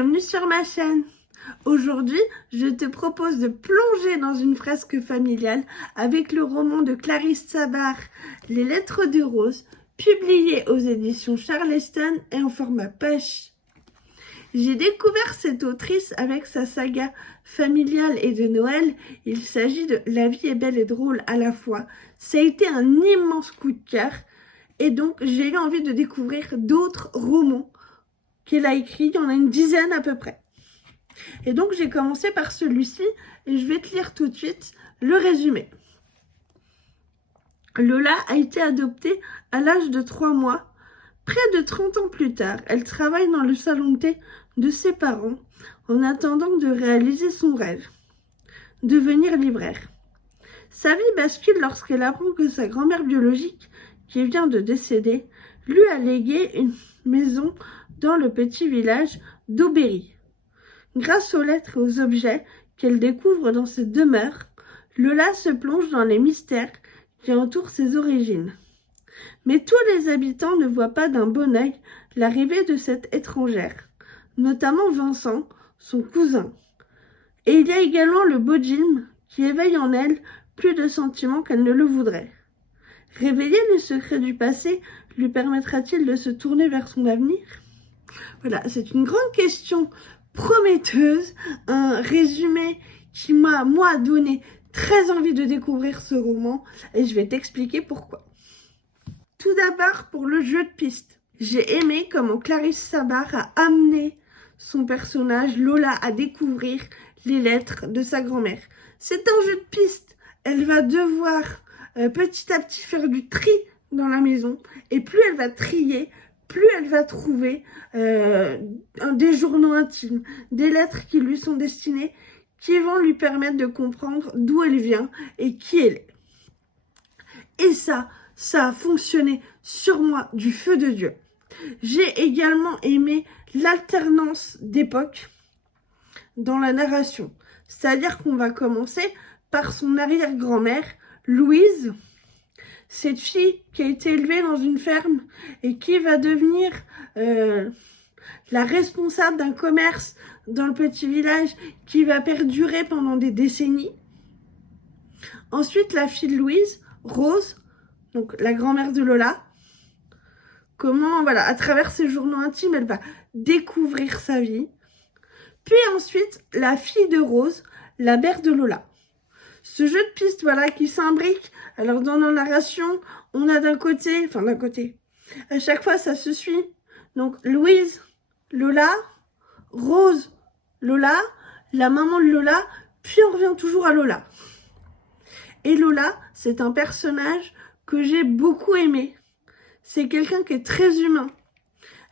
bienvenue sur ma chaîne. Aujourd'hui, je te propose de plonger dans une fresque familiale avec le roman de Clarisse Sabart, Les Lettres de Rose, publié aux éditions Charleston et en format poche. J'ai découvert cette autrice avec sa saga familiale et de Noël. Il s'agit de La vie est belle et drôle à la fois. Ça a été un immense coup de cœur et donc j'ai eu envie de découvrir d'autres romans qu'elle a écrits. Il y en a une dizaine à peu près. Et donc j'ai commencé par celui-ci et je vais te lire tout de suite le résumé. Lola a été adoptée à l'âge de 3 mois. Près de 30 ans plus tard, elle travaille dans le salon de thé de ses parents en attendant de réaliser son rêve, devenir libraire. Sa vie bascule lorsqu'elle apprend que sa grand-mère biologique, qui vient de décéder, lui a légué une maison dans le petit village d'Aubéry. Grâce aux lettres et aux objets qu'elle découvre dans cette demeure, Lola se plonge dans les mystères qui entourent ses origines. Mais tous les habitants ne voient pas d'un bon œil l'arrivée de cette étrangère, notamment Vincent, son cousin. Et il y a également le beau Jim qui éveille en elle plus de sentiments qu'elle ne le voudrait. Réveiller le secret du passé lui permettra-t-il de se tourner vers son avenir ? Voilà, c'est une grande question prometteuse, un résumé qui m'a, moi, donné très envie de découvrir ce roman et je vais t'expliquer pourquoi. Tout d'abord, pour le jeu de piste. J'ai aimé comment Clarisse Sabart a amené son personnage Lola à découvrir les lettres de sa grand-mère. C'est un jeu de piste. Elle va devoir petit à petit faire du tri dans la maison et plus elle va trier, plus elle va trouver des journaux intimes, des lettres qui lui sont destinées, qui vont lui permettre de comprendre d'où elle vient et qui elle est. Et ça a fonctionné sur moi du feu de Dieu. J'ai également aimé l'alternance d'époque dans la narration. C'est-à-dire qu'on va commencer par son arrière-grand-mère, Louise, cette fille qui a été élevée dans une ferme et qui va devenir la responsable d'un commerce dans le petit village qui va perdurer pendant des décennies. Ensuite, la fille de Louise, Rose, donc la grand-mère de Lola, comment, voilà, à travers ses journaux intimes, elle va découvrir sa vie. Puis ensuite, la fille de Rose, la mère de Lola. Ce jeu de piste, voilà, qui s'imbrique. Alors, dans la narration, on a d'un côté, à chaque fois, ça se suit. Donc, Louise, Lola, Rose, Lola, la maman de Lola, puis on revient toujours à Lola. Et Lola, c'est un personnage que j'ai beaucoup aimé. C'est quelqu'un qui est très humain.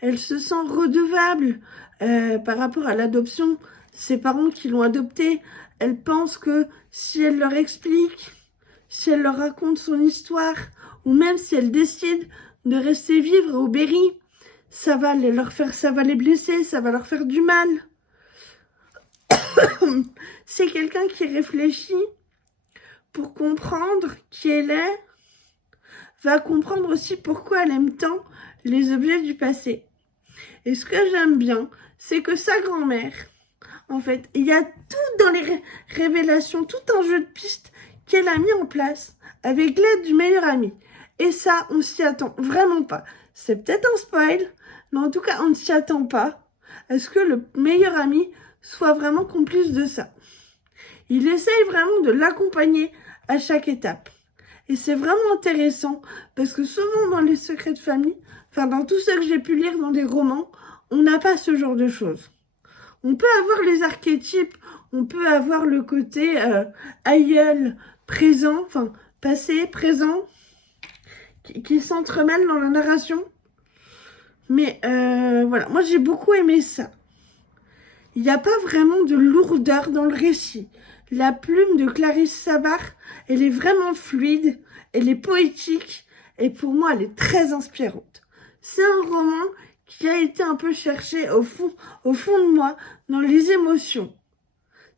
Elle se sent redevable par rapport à l'adoption. Ses parents qui l'ont adoptée, elle pense que si elle leur explique, si elle leur raconte son histoire, ou même si elle décide de rester vivre au Berry, ça va les blesser, ça va leur faire du mal. C'est quelqu'un qui réfléchit pour comprendre qui elle est, va comprendre aussi pourquoi elle aime tant les objets du passé. Et ce que j'aime bien, c'est que sa grand-mère, en fait, il y a tout dans les révélations, tout un jeu de pistes qu'elle a mis en place avec l'aide du meilleur ami. Et ça, on s'y attend vraiment pas. C'est peut-être un spoil, mais en tout cas, on ne s'y attend pas à ce que le meilleur ami soit vraiment complice de ça. Il essaye vraiment de l'accompagner à chaque étape. Et c'est vraiment intéressant parce que souvent dans les secrets de famille, dans tout ce que j'ai pu lire dans des romans, on n'a pas ce genre de choses. On peut avoir les archétypes, on peut avoir le côté aïeul, présent, passé, présent, qui s'entremêlent dans la narration. Mais voilà, moi j'ai beaucoup aimé ça. Il n'y a pas vraiment de lourdeur dans le récit. La plume de Clarisse Sabart, elle est vraiment fluide, elle est poétique et pour moi, elle est très inspirante. C'est un roman qui a été un peu cherché au fond de moi, dans les émotions.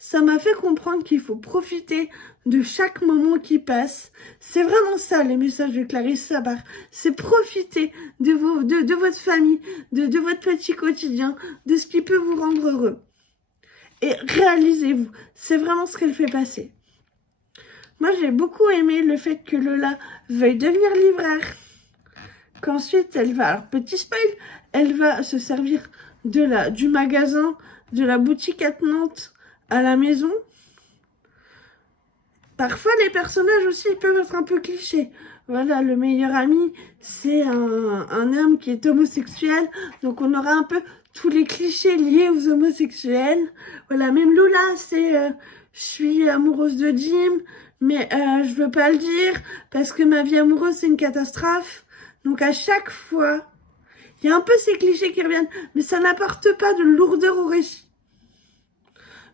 Ça m'a fait comprendre qu'il faut profiter de chaque moment qui passe. C'est vraiment ça, les messages de Clarisse Sabar. C'est profiter de votre famille, de votre petit quotidien, de ce qui peut vous rendre heureux. Et réalisez-vous, c'est vraiment ce qu'elle fait passer. Moi, j'ai beaucoup aimé le fait que Lola veuille devenir libraire. Qu'ensuite, elle va, alors petit spoil, elle va se servir du magasin, de la boutique attenante à la maison. Parfois, les personnages aussi peuvent être un peu clichés. Voilà, le meilleur ami, c'est un homme qui est homosexuel. Donc, on aura un peu tous les clichés liés aux homosexuels. Voilà, même Lola, c'est je suis amoureuse de Jim, mais je veux pas le dire parce que ma vie amoureuse, c'est une catastrophe. Donc, à chaque fois, il y a un peu ces clichés qui reviennent, mais ça n'apporte pas de lourdeur au récit.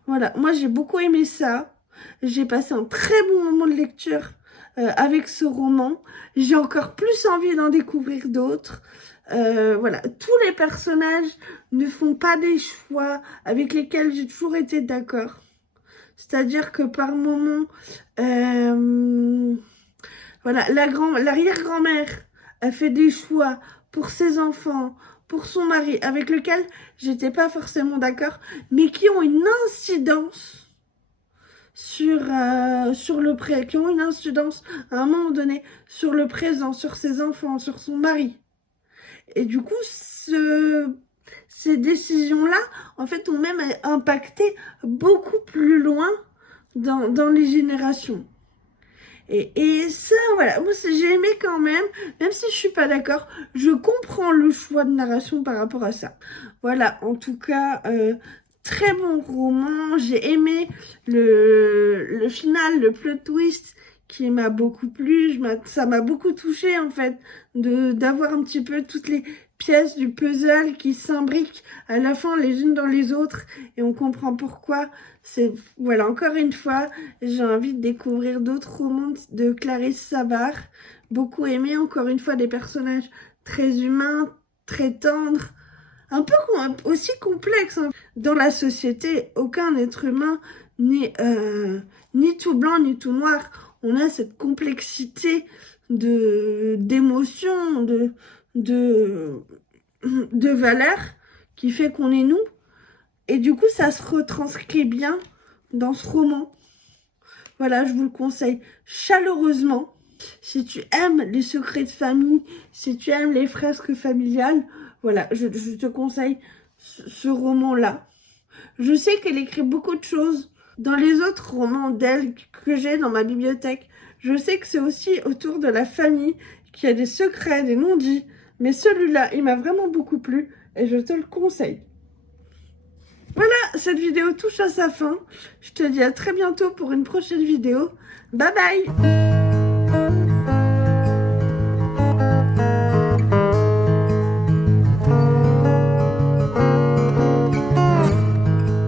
Voilà, moi, j'ai beaucoup aimé ça. J'ai passé un très bon moment de lecture avec ce roman. J'ai encore plus envie d'en découvrir d'autres. Voilà, tous les personnages ne font pas des choix avec lesquels j'ai toujours été d'accord. C'est-à-dire que par moments, voilà, l'arrière-grand-mère a fait des choix pour ses enfants, pour son mari, avec lequel j'étais pas forcément d'accord, mais qui ont une incidence sur le présent, qui ont une incidence à un moment donné sur le présent, sur ses enfants, sur son mari. Et du coup, ces décisions-là, en fait, ont même impacté beaucoup plus loin dans les générations. Et ça, voilà, moi j'ai aimé quand même si je suis pas d'accord, je comprends le choix de narration par rapport à ça. Voilà, en tout cas, très bon roman, j'ai aimé le final, le plot twist qui m'a beaucoup plu, ça m'a beaucoup touchée en fait, d'avoir un petit peu toutes les pièces du puzzle qui s'imbriquent à la fin les unes dans les autres et on comprend pourquoi. Voilà, encore une fois, j'ai envie de découvrir d'autres romans de Clarisse Sabar. Beaucoup aimé, encore une fois, des personnages très humains, très tendres, un peu aussi complexes. Hein. Dans la société, aucun être humain n'est ni tout blanc ni tout noir. On a cette complexité d'émotions, de valeurs qui fait qu'on est nous. Et du coup, ça se retranscrit bien dans ce roman. Voilà, je vous le conseille chaleureusement. Si tu aimes les secrets de famille, si tu aimes les fresques familiales, voilà, je te conseille ce roman-là. Je sais qu'elle écrit beaucoup de choses dans les autres romans d'elle que j'ai dans ma bibliothèque. Je sais que c'est aussi autour de la famille, qu'il y a des secrets, des non-dits. Mais celui-là, il m'a vraiment beaucoup plu et je te le conseille. Voilà, cette vidéo touche à sa fin. Je te dis à très bientôt pour une prochaine vidéo. Bye bye!